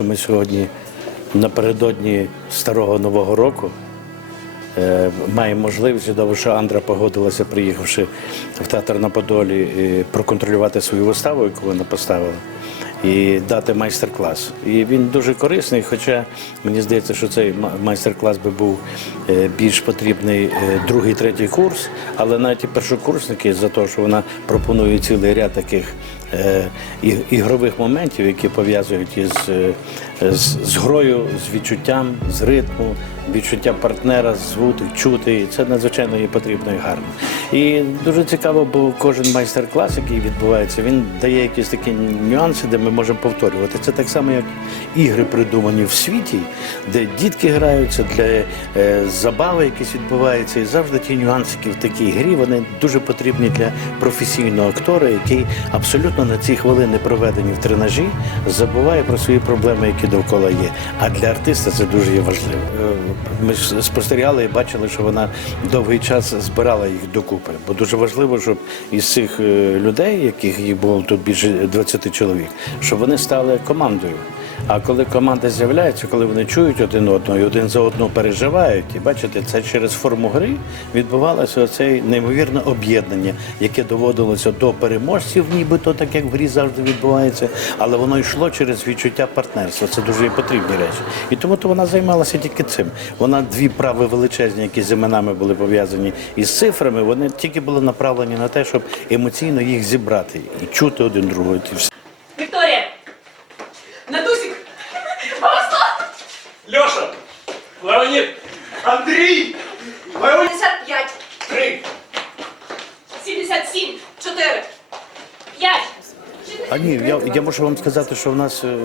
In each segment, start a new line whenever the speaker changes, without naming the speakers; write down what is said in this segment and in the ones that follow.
Ми сьогодні напередодні старого нового року е, маємо можливість, чудово, що Андра погодилася, приїхавши в театр на Подолі, проконтролювати свою виставу, яку вона поставила, і дати майстер-клас. І він дуже корисний, хоча мені здається, що цей майстер-клас би був е, більш потрібний е, другий, третій курс, але навіть і першокурсники за те, що вона пропонує цілий ряд таких ігрових моментів, які пов'язують із е, з, з грою, з відчуттям, з ритму, відчуття партнера, звути, чути. Це надзвичайно є потрібно і гарно. І дуже цікаво, бо кожен майстер-клас, який відбувається, він дає якісь такі нюанси, де ми можемо повторювати. Це так само, як ігри придумані в світі, де дітки граються для е, забави, якісь відбуваються, і завжди ті нюансики в такій грі вони дуже потрібні для професійного актора, який абсолютно на ці хвилини проведені в тренажі, забуває про свої проблеми, які довкола є. А для артиста це дуже є важливо. Е, Ми ж спостерігали і бачили, що вона довгий час збирала їх докупи. Бо дуже важливо, щоб із цих е, людей, яких їх було тут більше 20 чоловік, щоб вони стали командою. А коли команда з'являється, коли вони чують один одного і один за одного переживають, і бачите, це через форму гри відбувалося оце неймовірне об'єднання, яке доводилося до переможців, нібито так як в грі завжди відбувається, але воно йшло через відчуття партнерства. Це дуже потрібні речі. І тому то вона займалася тільки цим. Вона дві прави величезні, які з іменами були пов'язані із цифрами, вони тільки були направлені на те, щоб емоційно їх зібрати і чути один другого. І все.
Вікторія! Надусік!
Леша! Леонид! Андрій! Леонид!
55,
Три!
77, 4, 5.
А ні, я, я можу вам сказати, що в нас е,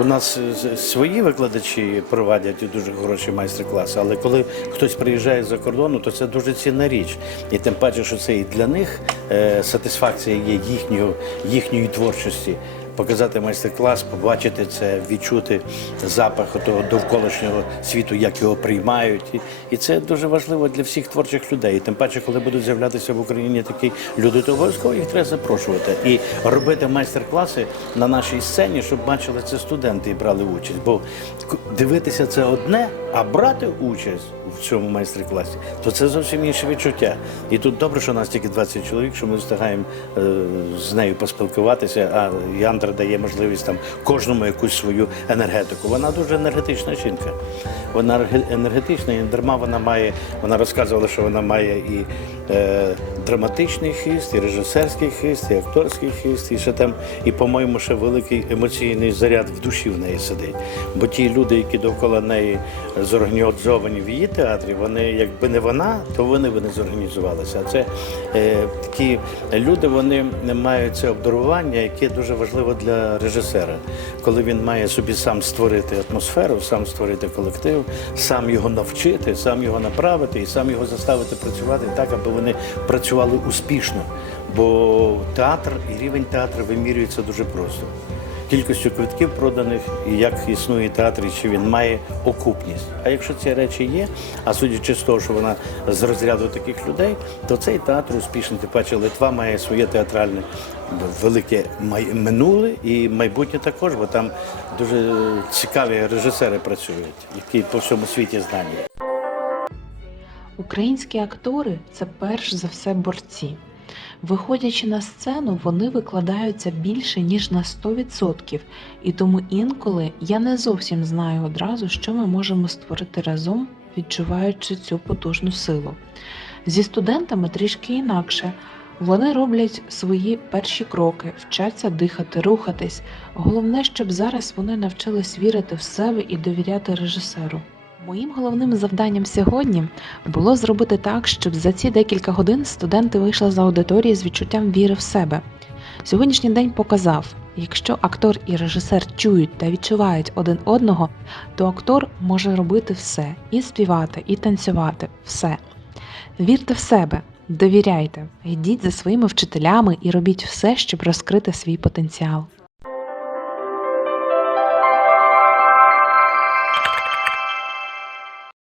у нас е, свої викладачі проводять дуже хороші майстер-класи, але коли хтось приїжджає за кордону, то це дуже цінна річ. І тим паче, що це і для них е, сатисфакція є їхньої, їхньої творчості. Показати майстер-клас, побачити це, відчути запах того довколишнього світу, як його приймають. І, це дуже важливо для всіх творчих людей. Тим паче, коли будуть з'являтися в Україні такі люди, то обов'язково їх треба запрошувати і робити майстер-класи на нашій сцені, щоб бачили це студенти і брали участь. Бо дивитися це одне, а брати участь в цьому майстер-класі, то це зовсім інше відчуття. І тут добре, що нас тільки 20 чоловік, що ми встигаємо е, з нею поспілкуватися. А Яндра дає можливість там кожному якусь свою енергетику. Вона дуже енергетична жінка. Вона енергетична, і дарма вона має. Вона розказувала, що вона має і е, драматичний хист, і режисерський хист, і акторський хист, і ще там, і, по-моєму, ще великий емоційний заряд в душі в неї сидить. Бо ті люди, які довкола неї зорганізовані в її театрі, вони, якби не вона, то вони б не зорганізувалися. А це е, такі люди, вони не мають це обдарування, яке дуже важливо для режисера, коли він має собі сам створити атмосферу, сам створити колектив, сам його навчити, сам його направити і сам його заставити працювати так, аби вони працювали успішно. Бо театр і рівень театру вимірюється дуже просто. Кількістю квитків проданих і як існує театр, і чи він має окупність. А якщо ці речі є, а судячи з того, що вона з розряду таких людей, то цей театр успішний. Тим паче Литва має своє театральне велике минуле і майбутнє також, бо там дуже цікаві режисери працюють, які по всьому світі знані.
Українські актори це перш за все борці. Виходячи на сцену, вони викладаються більше ніж на 100%, і тому інколи я не зовсім знаю одразу, що ми можемо створити разом, відчуваючи цю потужну силу. Зі студентами трішки інакше. Вони роблять свої перші кроки, вчаться дихати, рухатись. Головне, щоб зараз вони навчились вірити в себе і довіряти режисеру. Моїм головним завданням сьогодні було зробити так, щоб за ці декілька годин студенти вийшли з аудиторії з відчуттям віри в себе. Сьогоднішній день показав, якщо актор і режисер чують та відчувають один одного, то актор може робити все і співати, і танцювати все. Вірте в себе, довіряйте, йдіть за своїми вчителями і робіть все, щоб розкрити свій потенціал.